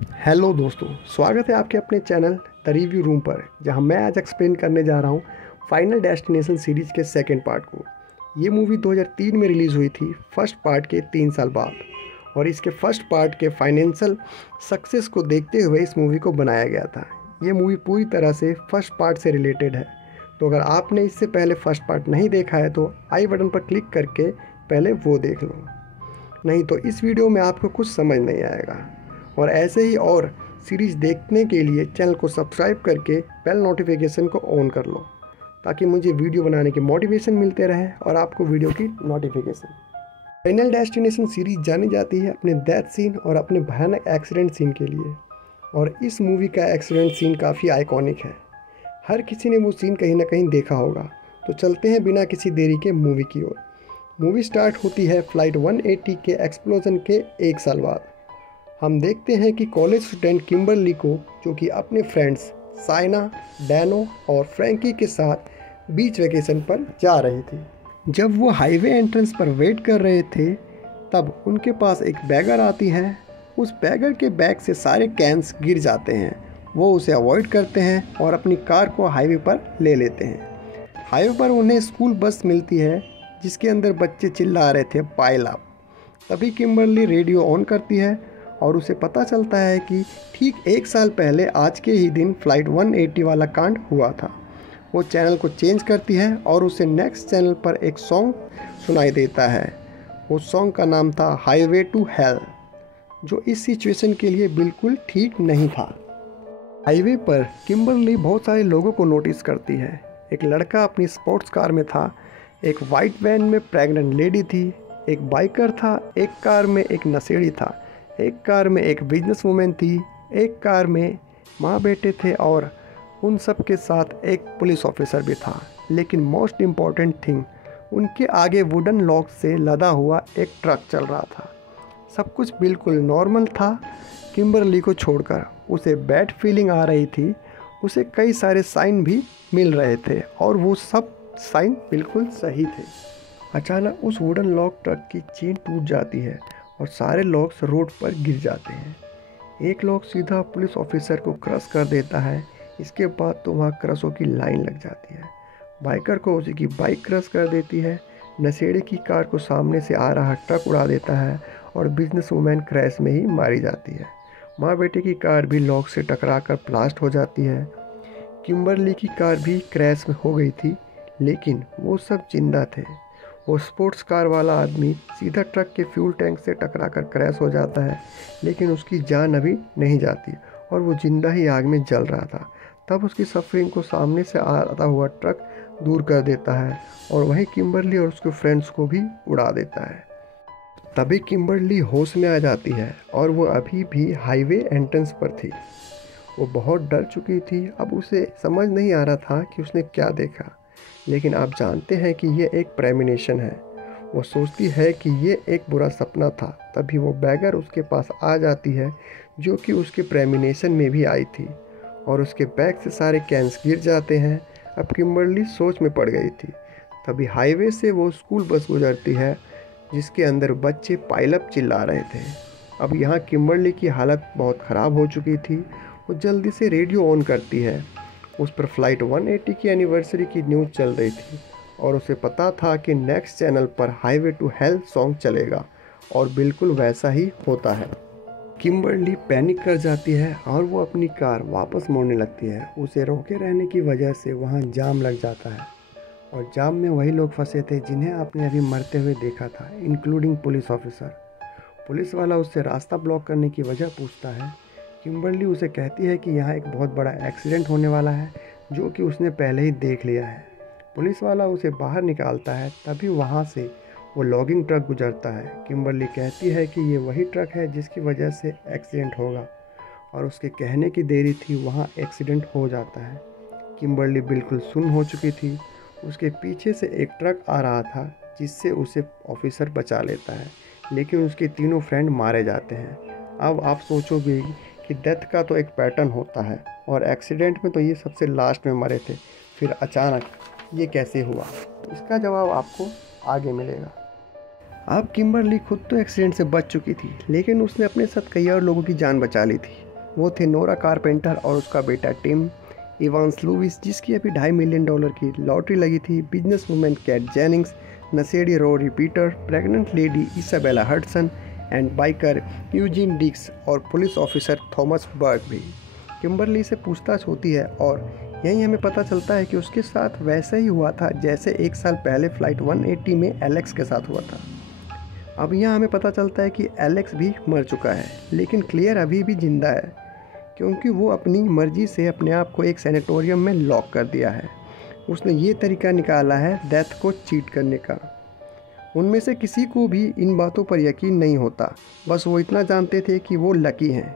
Hello दोस्तों, स्वागत है आपके अपने चैनल द रिव्यू रूम पर, जहां मैं आज एक्सप्लेन करने जा रहा हूं फाइनल डेस्टिनेशन सीरीज़ के सेकंड पार्ट को। ये मूवी 2003 में रिलीज़ हुई थी, फर्स्ट पार्ट के 3 साल बाद, और इसके फर्स्ट पार्ट के फाइनेंशियल सक्सेस को देखते हुए इस मूवी को बनाया गया था। ये मूवी पूरी तरह से फर्स्ट पार्ट से रिलेटेड है, तो अगर आपने इससे पहले फर्स्ट पार्ट नहीं देखा है तो आई बटन पर क्लिक करके पहले वो देख लो, नहीं तो इस वीडियो में आपको कुछ समझ नहीं आएगा। और ऐसे ही और सीरीज़ देखने के लिए चैनल को सब्सक्राइब करके बेल नोटिफिकेशन को ऑन कर लो, ताकि मुझे वीडियो बनाने की मोटिवेशन मिलते रहे और आपको वीडियो की नोटिफिकेशन। फाइनल डेस्टिनेशन सीरीज जानी जाती है अपने डेथ सीन और अपने भयानक एक्सीडेंट सीन के लिए, और इस मूवी का एक्सीडेंट सीन काफ़ी आइकॉनिक है। हर किसी ने वो सीन कहीं ना कहीं देखा होगा। तो चलते हैं बिना किसी देरी के मूवी की ओर। मूवी स्टार्ट होती है फ्लाइट 180 के एक्सप्लोजन के 1 साल बाद। हम देखते हैं कि कॉलेज स्टूडेंट किम्बरली को, जो कि अपने फ्रेंड्स साइना, डैनो और फ्रैंकी के साथ बीच वेकेशन पर जा रही थी। जब वो हाईवे एंट्रेंस पर वेट कर रहे थे, तब उनके पास एक बैगर आती है। उस बैगर के बैग से सारे कैंस गिर जाते हैं। वो उसे अवॉइड करते हैं और अपनी कार को हाईवे पर ले लेते हैं। हाईवे पर उन्हें स्कूल बस मिलती है, जिसके अंदर बच्चे चिल्ला रहे थे पाइल अप। तभी किम्बरली रेडियो ऑन करती है और उसे पता चलता है कि ठीक 1 साल पहले आज के ही दिन फ्लाइट 180 वाला कांड हुआ था। वो चैनल को चेंज करती है और उसे नेक्स्ट चैनल पर एक सॉन्ग सुनाई देता है। उस सॉन्ग का नाम था हाईवे टू हेल, जो इस सिचुएशन के लिए बिल्कुल ठीक नहीं था। हाईवे पर किम्बरली बहुत सारे लोगों को नोटिस करती है। एक लड़का अपनी स्पोर्ट्स कार में था, एक वाइट वैन में प्रेग्नेंट लेडी थी, एक बाइकर था, एक कार में एक नशेड़ी था, एक कार में एक बिजनेस वूमेन थी, एक कार में माँ बेटे थे, और उन सब के साथ एक पुलिस ऑफिसर भी था। लेकिन मोस्ट इम्पॉर्टेंट थिंग, उनके आगे वुडन लॉक से लदा हुआ एक ट्रक चल रहा था। सब कुछ बिल्कुल नॉर्मल था, किम्बरली को छोड़कर। उसे बैड फीलिंग आ रही थी। उसे कई सारे साइन भी मिल रहे थे और वो सब साइन बिल्कुल सही थे। अचानक उस वुडन लॉक ट्रक की चेन टूट जाती है और सारे लॉक्स रोड पर गिर जाते हैं। एक लॉक सीधा पुलिस ऑफिसर को क्रश कर देता है। इसके बाद तो वहाँ क्रशों की लाइन लग जाती है। बाइकर को उसी की बाइक क्रश कर देती है। नशेड़ी की कार को सामने से आ रहा ट्रक उड़ा देता है और बिजनेस वूमेन क्रैश में ही मारी जाती है। माँ बेटे की कार भी लॉक से टकरा कर ब्लास्ट हो जाती है। किम्बरली की कार भी क्रैश में हो गई थी, लेकिन वो सब जिंदा थे। वो स्पोर्ट्स कार वाला आदमी सीधा ट्रक के फ्यूल टैंक से टकराकर क्रैश हो जाता है, लेकिन उसकी जान अभी नहीं जाती और वो जिंदा ही आग में जल रहा था। तब उसकी सफरिंग को सामने से आता हुआ ट्रक दूर कर देता है और वहीं किम्बरली और उसके फ्रेंड्स को भी उड़ा देता है। तभी किम्बरली होश में आ जाती है और वो अभी भी हाईवे एंट्रेंस पर थी। वो बहुत डर चुकी थी। अब उसे समझ नहीं आ रहा था कि उसने क्या देखा, लेकिन आप जानते हैं कि ये एक प्रेमिनेशन है। वो सोचती है कि ये एक बुरा सपना था। तभी वो बैगर उसके पास आ जाती है, जो कि उसके प्रेमिनेशन में भी आई थी, और उसके बैग से सारे कैंस गिर जाते हैं। अब किम्बरली सोच में पड़ गई थी। तभी हाईवे से वो स्कूल बस गुजरती है, जिसके अंदर बच्चे पाइलअप चिल्ला रहे थे। अब यहाँ किम्बरली की हालत बहुत ख़राब हो चुकी थी। वो जल्दी से रेडियो ऑन करती है। उस पर फ्लाइट 180 की एनिवर्सरी की न्यूज़ चल रही थी और उसे पता था कि नेक्स्ट चैनल पर हाईवे टू हेल सॉन्ग चलेगा, और बिल्कुल वैसा ही होता है। किम्बरली पैनिक कर जाती है और वो अपनी कार वापस मोड़ने लगती है। उसे रोके रहने की वजह से वहाँ जाम लग जाता है, और जाम में वही लोग फंसे थे जिन्हें आपने अभी मरते हुए देखा था, इंक्लूडिंग पुलिस ऑफिसर। पुलिस वाला उससे रास्ता ब्लॉक करने की वजह पूछता है। किम्बरली उसे कहती है कि यहाँ एक बहुत बड़ा एक्सीडेंट होने वाला है, जो कि उसने पहले ही देख लिया है। पुलिस वाला उसे बाहर निकालता है। तभी वहाँ से वो लॉगिंग ट्रक गुजरता है। किम्बरली कहती है कि ये वही ट्रक है जिसकी वजह से एक्सीडेंट होगा, और उसके कहने की देरी थी, वहाँ एक्सीडेंट हो जाता है। किम्बरली बिल्कुल सुन्न हो चुकी थी। उसके पीछे से एक ट्रक आ रहा था, जिससे उसे ऑफिसर बचा लेता है, लेकिन उसके तीनों फ्रेंड मारे जाते हैं। अब आप सोचोगे कि डेथ का तो एक पैटर्न होता है, और एक्सीडेंट में तो ये सबसे लास्ट में मरे थे, फिर अचानक ये कैसे हुआ? इसका जवाब आपको आगे मिलेगा। अब किम्बरली खुद तो एक्सीडेंट से बच चुकी थी, लेकिन उसने अपने साथ कई और लोगों की जान बचा ली थी। वो थे नोरा कारपेंटर और उसका बेटा टिम, इवांस लुइस जिसकी अभी $2.5 मिलियन की लॉटरी लगी थी, बिजनेस वुमेन कैट जेनिंग्स, नशेड़ी Rory Peter, pregnant lady Isabella Hudson and biker Eugene Dix और पुलिस ऑफिसर थॉमस बर्ग भी। किम्बरली से पूछताछ होती है और यहीं हमें पता चलता है कि उसके साथ वैसा ही हुआ था जैसे 1 साल पहले फ़्लाइट 180 में एलेक्स के साथ हुआ था। अब यहाँ हमें पता चलता है कि एलेक्स भी मर चुका है, लेकिन क्लेयर अभी भी जिंदा है क्योंकि वो अपनी मर्जी से अपने आप को एक सैनिटोरियम में लॉक कर दिया है। उसने ये तरीका निकाला है डेथ को चीट करने का। उनमें से किसी को भी इन बातों पर यकीन नहीं होता, बस वो इतना जानते थे कि वो लकी हैं,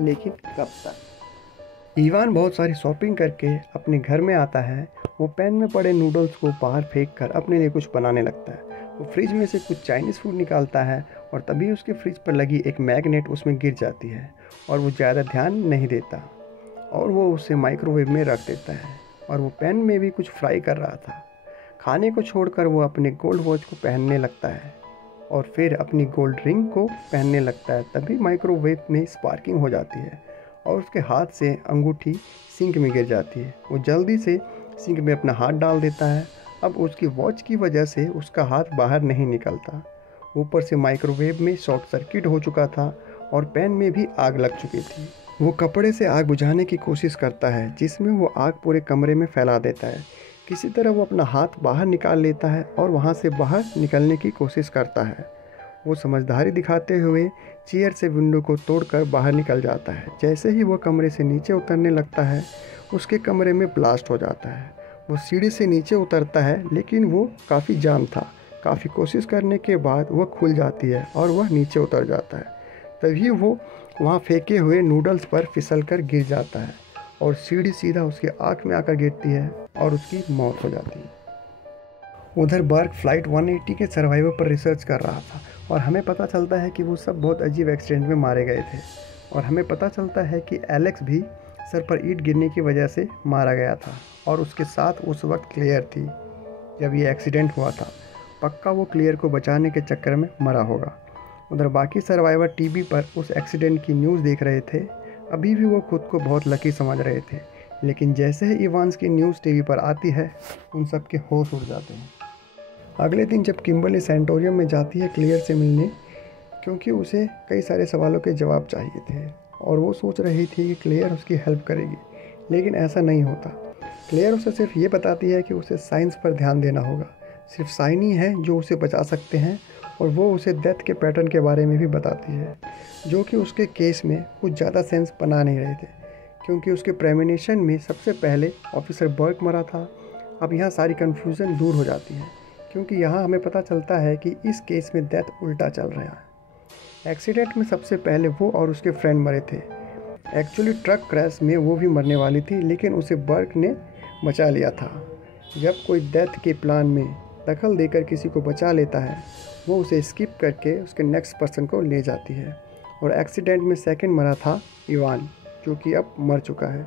लेकिन कब तक। इवान बहुत सारी शॉपिंग करके अपने घर में आता है। वो पैन में पड़े नूडल्स को बाहर फेंक कर अपने लिए कुछ बनाने लगता है। वो फ्रिज में से कुछ चाइनीज़ फूड निकालता है और तभी उसके फ्रिज पर लगी एक मैग्नेट उसमें गिर जाती है और वो ज़्यादा ध्यान नहीं देता और वो उसे माइक्रोवेव में रख देता है। और वो पैन में भी कुछ फ्राई कर रहा था। खाने को छोड़कर वो अपने गोल्ड वॉच को पहनने लगता है और फिर अपनी गोल्ड रिंग को पहनने लगता है। तभी माइक्रोवेव में स्पार्किंग हो जाती है और उसके हाथ से अंगूठी सिंक में गिर जाती है। वो जल्दी से सिंक में अपना हाथ डाल देता है। अब उसकी वॉच की वजह से उसका हाथ बाहर नहीं निकलता। ऊपर से माइक्रोवेव में शॉर्ट सर्किट हो चुका था और पैन में भी आग लग चुकी थी। वो कपड़े से आग बुझाने की कोशिश करता है जिसमें वो आग पूरे कमरे में फैला देता है। किसी तरह वो अपना हाथ बाहर निकाल लेता है और वहाँ से बाहर निकलने की कोशिश करता है। वो समझदारी दिखाते हुए चेयर से विंडो को तोड़कर बाहर निकल जाता है। जैसे ही वो कमरे से नीचे उतरने लगता है उसके कमरे में ब्लास्ट हो जाता है। वो सीढ़ी से नीचे उतरता है लेकिन वो काफ़ी जाम था। काफ़ी कोशिश करने के बाद वह खुल जाती है और वह नीचे उतर जाता है। तभी वो वहाँ फेंके हुए नूडल्स पर फिसलकर गिर जाता है और सीढ़ी सीधा उसके आँख में आकर गिरती है और उसकी मौत हो जाती है। उधर बर्ग फ़्लाइट 180 के सर्वाइवर पर रिसर्च कर रहा था और हमें पता चलता है कि वो सब बहुत अजीब एक्सीडेंट में मारे गए थे। और हमें पता चलता है कि एलेक्स भी सर पर ईंट गिरने की वजह से मारा गया था और उसके साथ उस वक्त क्लेयर थी जब ये एक्सीडेंट हुआ था। पक्का वो क्लेयर को बचाने के चक्कर में मरा होगा। उधर बाकी सर्वाइवर टीवी पर उस एक्सीडेंट की न्यूज़ देख रहे थे। अभी भी वो खुद को बहुत लकी समझ रहे थे, लेकिन जैसे ही इवांस की न्यूज़ टीवी पर आती है उन सब के होश उड़ जाते हैं। अगले दिन जब किम्बरली सैनिटोरियम में जाती है क्लेयर से मिलने, क्योंकि उसे कई सारे सवालों के जवाब चाहिए थे और वो सोच रही थी कि क्लेयर उसकी हेल्प करेगी, लेकिन ऐसा नहीं होता। क्लेयर उसे सिर्फ ये बताती है कि उसे साइंस पर ध्यान देना होगा। सिर्फ साइन ही है जो उसे बचा सकते हैं और वो उसे डेथ के पैटर्न के बारे में भी बताती है जो कि उसके केस में कुछ ज़्यादा सेंस बना नहीं रहे थे, क्योंकि उसके प्रेमिनेशन में सबसे पहले ऑफिसर बर्ग मरा था। अब यहाँ सारी कन्फ्यूज़न दूर हो जाती है क्योंकि यहाँ हमें पता चलता है कि इस केस में डेथ उल्टा चल रहा है। एक्सीडेंट में सबसे पहले वो और उसके फ्रेंड मरे थे। एक्चुअली ट्रक क्रैश में वो भी मरने वाली थी, लेकिन उसे बर्ग ने बचा लिया था। जब कोई डेथ के प्लान में दखल देकर किसी को बचा लेता है, वो उसे स्किप करके उसके नेक्स्ट पर्सन को ले जाती है। और एक्सीडेंट में सेकंड मरा था इवान, जो कि अब मर चुका है।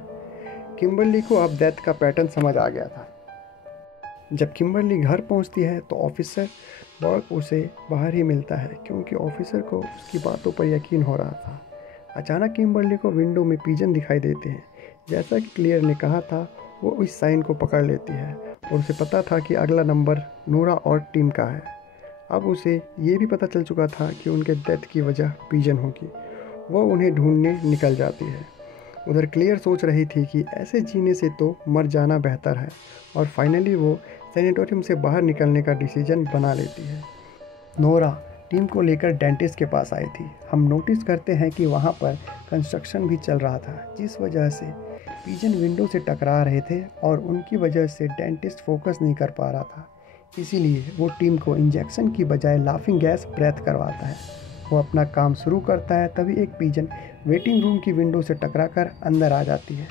किम्बरली को अब डेथ का पैटर्न समझ आ गया था। जब किम्बरली घर पहुंचती है तो ऑफिसर बर्ग उसे बाहर ही मिलता है क्योंकि ऑफिसर को उसकी बातों पर यकीन हो रहा था। अचानक किम्बरली को विंडो में पिजन दिखाई देते हैं। जैसा कि क्लियर ने कहा था, वो इस साइन को पकड़ लेती है और उसे पता था कि अगला नंबर नोरा और टीम का है। अब उसे ये भी पता चल चुका था कि उनके डेथ की वजह पिजन होगी। वो उन्हें ढूंढने निकल जाती है। उधर क्लियर सोच रही थी कि ऐसे जीने से तो मर जाना बेहतर है और फाइनली वो सैनिटोरियम से बाहर निकलने का डिसीजन बना लेती है। नोरा टीम को लेकर डेंटिस्ट के पास आई थी। हम नोटिस करते हैं कि वहाँ पर कंस्ट्रक्शन भी चल रहा था, जिस वजह से पिजन विंडो से टकरा रहे थे और उनकी वजह से डेंटिस्ट फोकस नहीं कर पा रहा था। इसीलिए वो टीम को इंजेक्शन की बजाय लाफिंग गैस ब्रेथ करवाता है। वो अपना काम शुरू करता है, तभी एक पिजन वेटिंग रूम की विंडो से टकराकर अंदर आ जाती है।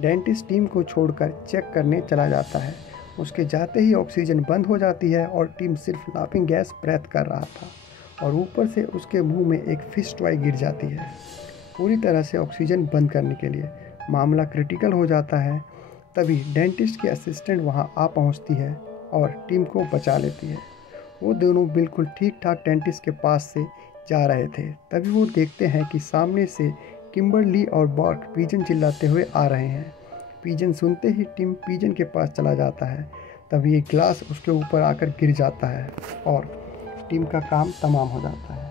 डेंटिस्ट टीम को छोड़कर चेक करने चला जाता है। उसके जाते ही ऑक्सीजन बंद हो जाती है और टीम सिर्फ लाफिंग गैस ब्रेथ कर रहा था और ऊपर से उसके मुंह में एक फिश टॉय गिर जाती है पूरी तरह से ऑक्सीजन बंद करने के लिए। मामला क्रिटिकल हो जाता है। तभी डेंटिस्ट की असिस्टेंट वहां आ पहुंचती है और टीम को बचा लेती है। वो दोनों बिल्कुल ठीक ठाक डेंटिस्ट के पास से जा रहे थे, तभी वो देखते हैं कि सामने से किम्बरली और बर्क पिजन चिल्लाते हुए आ रहे हैं। पिजन सुनते ही टिम पिजन के पास चला जाता है। तभी एक ग्लास उसके ऊपर आकर गिर जाता है और टिम का काम तमाम हो जाता है।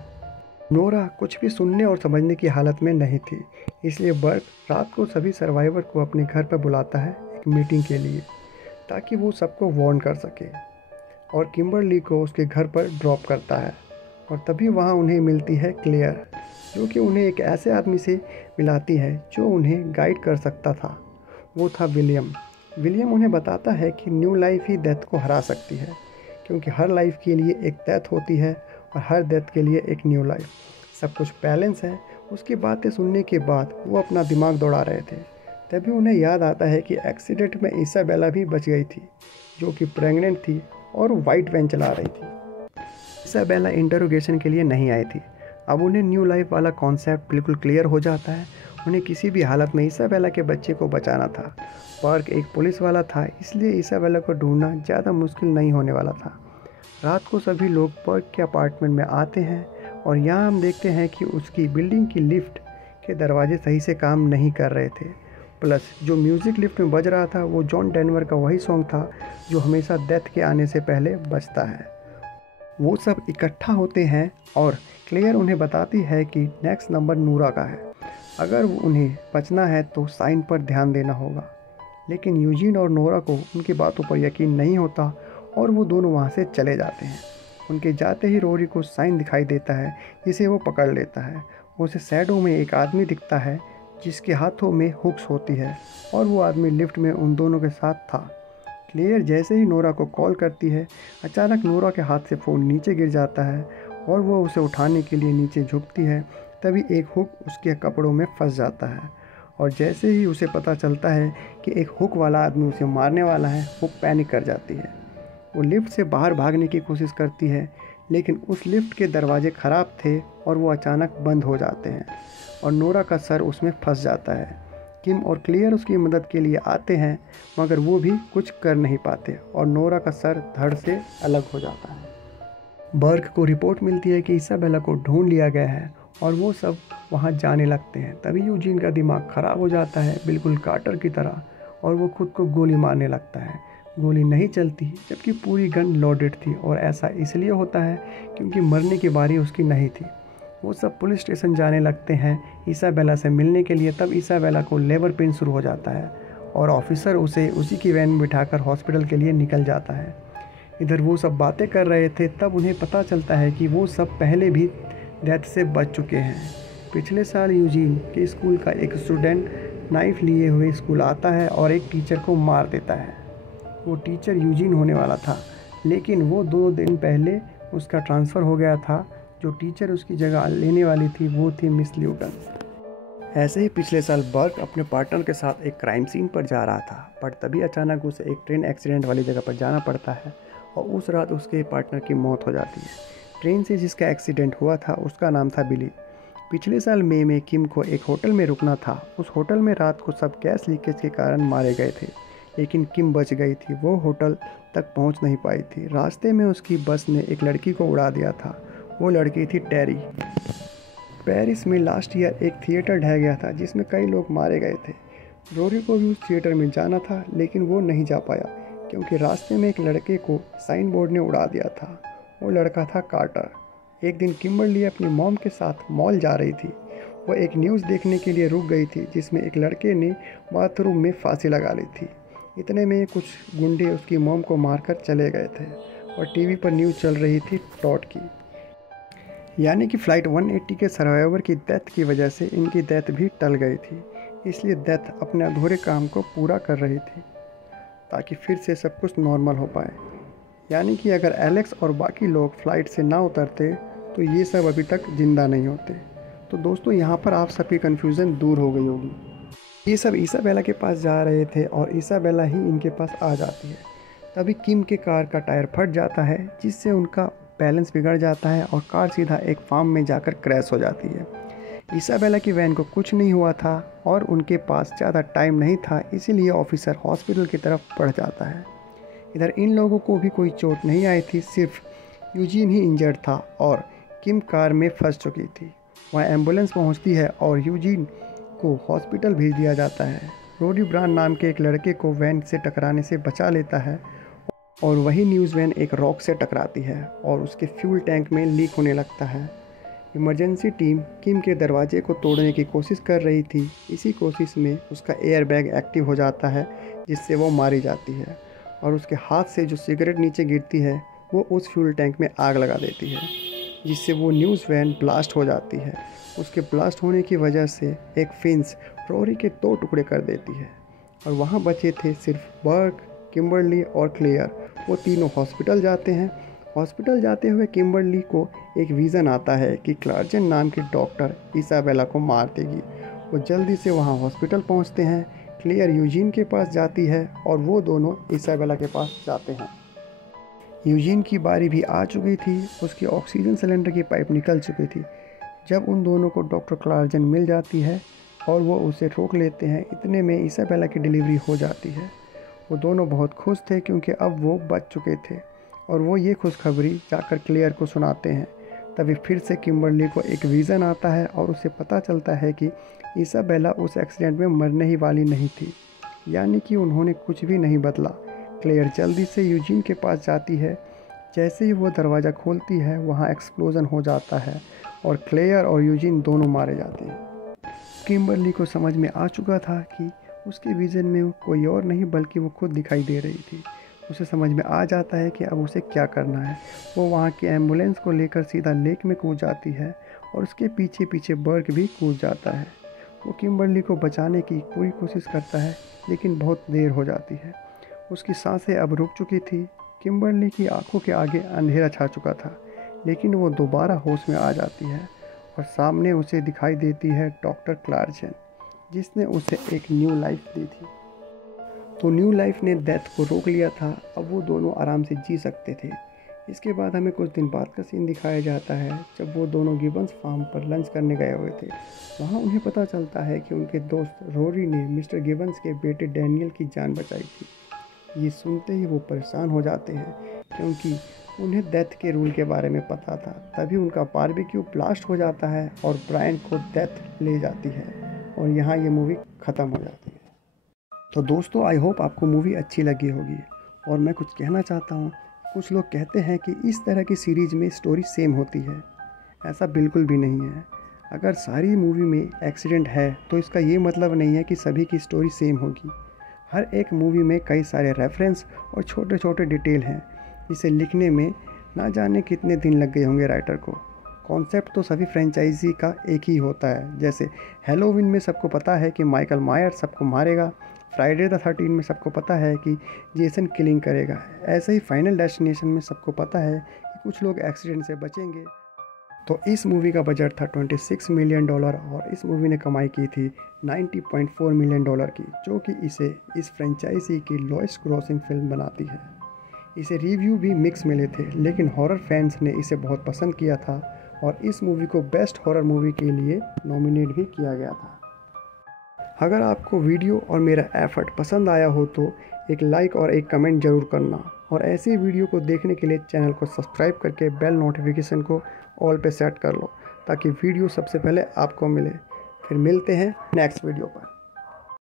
नोरा कुछ भी सुनने और समझने की हालत में नहीं थी, इसलिए बर्क रात को सभी सर्वाइवर को अपने घर पर बुलाता है एक मीटिंग के लिए, ताकि वो सबको वार्न कर सके, और किम्बरली को उसके घर पर ड्रॉप करता है। और तभी वहाँ उन्हें मिलती है क्लेयर, जो कि उन्हें एक ऐसे आदमी से मिलाती है जो उन्हें गाइड कर सकता था। वो था विलियम। विलियम उन्हें बताता है कि न्यू लाइफ ही डेथ को हरा सकती है, क्योंकि हर लाइफ के लिए एक डेथ होती है और हर डेथ के लिए एक न्यू लाइफ। सब कुछ बैलेंस है। उसकी बातें सुनने के बाद वो अपना दिमाग दौड़ा रहे थे। तभी उन्हें याद आता है कि एक्सीडेंट में इसाबेला भी बच गई थी, जो कि प्रेग्नेंट थी और वाइट वैन चला रही थी। इसाबेला इंटरोगेशन के लिए नहीं आई थी। अब उन्हें न्यू लाइफ वाला कॉन्सेप्ट बिल्कुल क्लियर हो जाता है। उन्हें किसी भी हालत में इसाबेला के बच्चे को बचाना था। बर्क एक पुलिस वाला था, इसलिए इसाबेला को ढूंढना ज़्यादा मुश्किल नहीं होने वाला था। रात को सभी लोग बर्क के अपार्टमेंट में आते हैं और यहाँ हम देखते हैं कि उसकी बिल्डिंग की लिफ्ट के दरवाजे सही से काम नहीं कर रहे थे। प्लस जो म्यूज़िक लिफ्ट में बज रहा था वो जॉन डेनवर का वही सॉन्ग था जो हमेशा डेथ के आने से पहले बजता है। वो सब इकट्ठा होते हैं और क्लेयर उन्हें बताती है कि नेक्स्ट नंबर नूरा का है। अगर उन्हें बचना है तो साइन पर ध्यान देना होगा। लेकिन यूजीन और नोरा को उनकी बातों पर यकीन नहीं होता और वो दोनों वहाँ से चले जाते हैं। उनके जाते ही रोरी को साइन दिखाई देता है, जिसे वो पकड़ लेता है। उसे शैडो में एक आदमी दिखता है जिसके हाथों में हुक्स होती है, और वो आदमी लिफ्ट में उन दोनों के साथ था। क्लेयर जैसे ही नोरा को कॉल करती है, अचानक नोरा के हाथ से फ़ोन नीचे गिर जाता है और वो उसे उठाने के लिए नीचे झुकती है। तभी एक हुक उसके कपड़ों में फंस जाता है, और जैसे ही उसे पता चलता है कि एक हुक वाला आदमी उसे मारने वाला है, वो पैनिक कर जाती है। वो लिफ्ट से बाहर भागने की कोशिश करती है, लेकिन उस लिफ्ट के दरवाजे ख़राब थे और वो अचानक बंद हो जाते हैं और नोरा का सर उसमें फंस जाता है। किम और क्लियर उसकी मदद के लिए आते हैं, मगर वो भी कुछ कर नहीं पाते और नोरा का सर धड़ से अलग हो जाता है। बर्क को रिपोर्ट मिलती है कि इसाबेला को ढूंढ लिया गया है और वो सब वहाँ जाने लगते हैं। तभी यूजीन का दिमाग ख़राब हो जाता है, बिल्कुल कार्टर की तरह, और वो खुद को गोली मारने लगता है। गोली नहीं चलती, जबकि पूरी गन लोडेड थी, और ऐसा इसलिए होता है क्योंकि मरने की बारी उसकी नहीं थी। वो सब पुलिस स्टेशन जाने लगते हैं इसाबेला से मिलने के लिए। तब इसाबेला को लेबर पेन शुरू हो जाता है और ऑफिसर उसे उसी की वैन में बिठाकर हॉस्पिटल के लिए निकल जाता है। इधर वो सब बातें कर रहे थे, तब उन्हें पता चलता है कि वो सब पहले भी डेथ से बच चुके हैं। पिछले साल यूजीन के स्कूल का एक स्टूडेंट नाइफ लिए हुए स्कूल आता है और एक टीचर को मार देता है। वो टीचर यूजीन होने वाला था, लेकिन वो 2 दिन पहले उसका ट्रांसफ़र हो गया था। जो टीचर उसकी जगह लेने वाली थी वो थी मिस ल्यूटन। ऐसे ही पिछले साल बर्क अपने पार्टनर के साथ एक क्राइम सीन पर जा रहा था, पर तभी अचानक उसे एक ट्रेन एक्सीडेंट वाली जगह पर जाना पड़ता है और उस रात उसके पार्टनर की मौत हो जाती है। ट्रेन से जिसका एक्सीडेंट हुआ था उसका नाम था बिली। पिछले साल मई में किम को एक होटल में रुकना था। उस होटल में रात को सब गैस लीकेज के कारण मारे गए थे, लेकिन किम बच गई थी। वो होटल तक पहुंच नहीं पाई थी। रास्ते में उसकी बस ने एक लड़की को उड़ा दिया था। वो लड़की थी टेरी। पेरिस में लास्ट ईयर एक थिएटर ढह गया था जिसमें कई लोग मारे गए थे। रोरी को भी उस थिएटर में जाना था, लेकिन वो नहीं जा पाया क्योंकि रास्ते में एक लड़के को साइन बोर्ड ने उड़ा दिया था। वो लड़का था कार्टर। एक दिन किम्बरली अपनी मॉम के साथ मॉल जा रही थी। वो एक न्यूज़ देखने के लिए रुक गई थी जिसमें एक लड़के ने बाथरूम में फांसी लगा ली थी। इतने में कुछ गुंडे उसकी मॉम को मारकर चले गए थे और टीवी पर न्यूज़ चल रही थी टॉड की, यानी कि फ़्लाइट 180 के सर्वाइवर की डेथ की वजह से इनकी डेथ भी टल गई थी। इसलिए डेथ अपने अधूरे काम को पूरा कर रही थी ताकि फिर से सब कुछ नॉर्मल हो पाए। यानी कि अगर एलेक्स और बाकी लोग फ़्लाइट से ना उतरते तो ये सब अभी तक ज़िंदा नहीं होते। तो दोस्तों, यहाँ पर आप सबकी कन्फ्यूज़न दूर हो गई होगी। ये सब इसाबेला के पास जा रहे थे और इसाबेला ही इनके पास आ जाती है। तभी किम के कार का टायर फट जाता है, जिससे उनका बैलेंस बिगड़ जाता है और कार सीधा एक फार्म में जाकर क्रैश हो जाती है। इसाबेला की वैन को कुछ नहीं हुआ था और उनके पास ज़्यादा टाइम नहीं था, इसीलिए ऑफिसर हॉस्पिटल की तरफ बढ़ जाता है। इधर इन लोगों को भी कोई चोट नहीं आई थी, सिर्फ यूजीन ही इंजर्ड था और किम कार में फंस चुकी थी। वहाँ एम्बुलेंस पहुँचती है और यूजीन को हॉस्पिटल भेज दिया जाता है। रोडी ब्रांड नाम के एक लड़के को वैन से टकराने से बचा लेता है और वही न्यूज़ वैन एक रॉक से टकराती है और उसके फ्यूल टैंक में लीक होने लगता है। इमरजेंसी टीम किम के दरवाजे को तोड़ने की कोशिश कर रही थी। इसी कोशिश में उसका एयर बैग एक्टिव हो जाता है जिससे वो मारी जाती है और उसके हाथ से जो सिगरेट नीचे गिरती है वो उस फ्यूल टैंक में आग लगा देती है, जिससे वो न्यूज़ वैन ब्लास्ट हो जाती है। उसके ब्लास्ट होने की वजह से एक फिंच रोरी के 2 टुकड़े कर देती है और वहाँ बचे थे सिर्फ बर्क, किम्बरली और क्लेयर। वो तीनों हॉस्पिटल जाते हैं। हॉस्पिटल जाते हुए किम्बरली को एक विज़न आता है कि क्लार्जन नाम की डॉक्टर इसाबेला को मार देगी। वो जल्दी से वहाँ हॉस्पिटल पहुँचते हैं। क्लेयर यूजीन के पास जाती है और वो दोनों इसाबेला के पास जाते हैं। यूजीन की बारी भी आ चुकी थी। उसकी ऑक्सीजन सिलेंडर की पाइप निकल चुकी थी जब उन दोनों को डॉक्टर क्लार्जन मिल जाती है और वो उसे रोक लेते हैं। इतने में इसाबेला की डिलीवरी हो जाती है। वो दोनों बहुत खुश थे क्योंकि अब वो बच चुके थे और वो ये खुशखबरी जाकर क्लेयर को सुनाते हैं। तभी फिर से किम्बरली को एक विज़न आता है और उसे पता चलता है कि इसाबेला उस एक्सीडेंट में मरने ही वाली नहीं थी, यानी कि उन्होंने कुछ भी नहीं बदला। क्लेयर जल्दी से यूजीन के पास जाती है। जैसे ही वो दरवाज़ा खोलती है वहाँ एक्सप्लोजन हो जाता है और क्लेयर और यूजीन दोनों मारे जाते हैं। किम्बरली को समझ में आ चुका था कि उसके विज़न में कोई और नहीं बल्कि वो खुद दिखाई दे रही थी। उसे समझ में आ जाता है कि अब उसे क्या करना है। वो वहाँ की एम्बुलेंस को लेकर सीधा लेक में कूद जाती है और उसके पीछे पीछे बर्क भी कूद जाता है। वो किम्बरली को बचाने की पूरी कोशिश करता है लेकिन बहुत देर हो जाती है। उसकी सांसें अब रुक चुकी थी। किम्बरली की आंखों के आगे अंधेरा छा चुका था, लेकिन वो दोबारा होश में आ जाती है और सामने उसे दिखाई देती है डॉक्टर क्लार्जन, जिसने उसे एक न्यू लाइफ दी थी। तो न्यू लाइफ ने डेथ को रोक लिया था। अब वो दोनों आराम से जी सकते थे। इसके बाद हमें कुछ दिन बाद का सीन दिखाया जाता है जब वो दोनों गिबन्स फार्म पर लंच करने गए हुए थे। वहाँ उन्हें पता चलता है कि उनके दोस्त रोरी ने मिस्टर गिबन्स के बेटे डैनियल की जान बचाई थी। ये सुनते ही वो परेशान हो जाते हैं क्योंकि उन्हें डेथ के रूल के बारे में पता था। तभी उनका बारबेक्यू ब्लास्ट हो जाता है और ब्रायन को डेथ ले जाती है और यहाँ ये मूवी ख़त्म हो जाती है। तो दोस्तों, आई होप आपको मूवी अच्छी लगी होगी और मैं कुछ कहना चाहता हूँ। कुछ लोग कहते हैं कि इस तरह की सीरीज़ में स्टोरी सेम होती है। ऐसा बिल्कुल भी नहीं है। अगर सारी मूवी में एक्सीडेंट है तो इसका ये मतलब नहीं है कि सभी की स्टोरी सेम होगी। हर एक मूवी में कई सारे रेफरेंस और छोटे छोटे डिटेल हैं जिसे लिखने में ना जाने कितने दिन लग गए होंगे राइटर को। कॉन्सेप्ट तो सभी फ्रेंचाइजी का एक ही होता है। जैसे हैलोवीन में सबको पता है कि माइकल मायर सबको मारेगा, फ्राइडे द 13 में सबको पता है कि जेसन किलिंग करेगा। ऐसे ही फाइनल डेस्टिनेशन में सबको पता है कि कुछ लोग एक्सीडेंट से बचेंगे। तो इस मूवी का बजट था $26 मिलियन और इस मूवी ने कमाई की थी $90.4 मिलियन की, जो कि इसे इस फ्रेंचाइजी की लोएस्ट ग्रॉसिंग फिल्म बनाती है। इसे रिव्यू भी मिक्स मिले थे, लेकिन हॉरर फैंस ने इसे बहुत पसंद किया था और इस मूवी को बेस्ट हॉरर मूवी के लिए नॉमिनेट भी किया गया था। अगर आपको वीडियो और मेरा एफर्ट पसंद आया हो तो एक लाइक और एक कमेंट ज़रूर करना और ऐसे वीडियो को देखने के लिए चैनल को सब्सक्राइब करके बेल नोटिफिकेशन को ऑल पे सेट कर लो ताकि वीडियो सबसे पहले आपको मिले। फिर मिलते हैं नेक्स्ट वीडियो पर।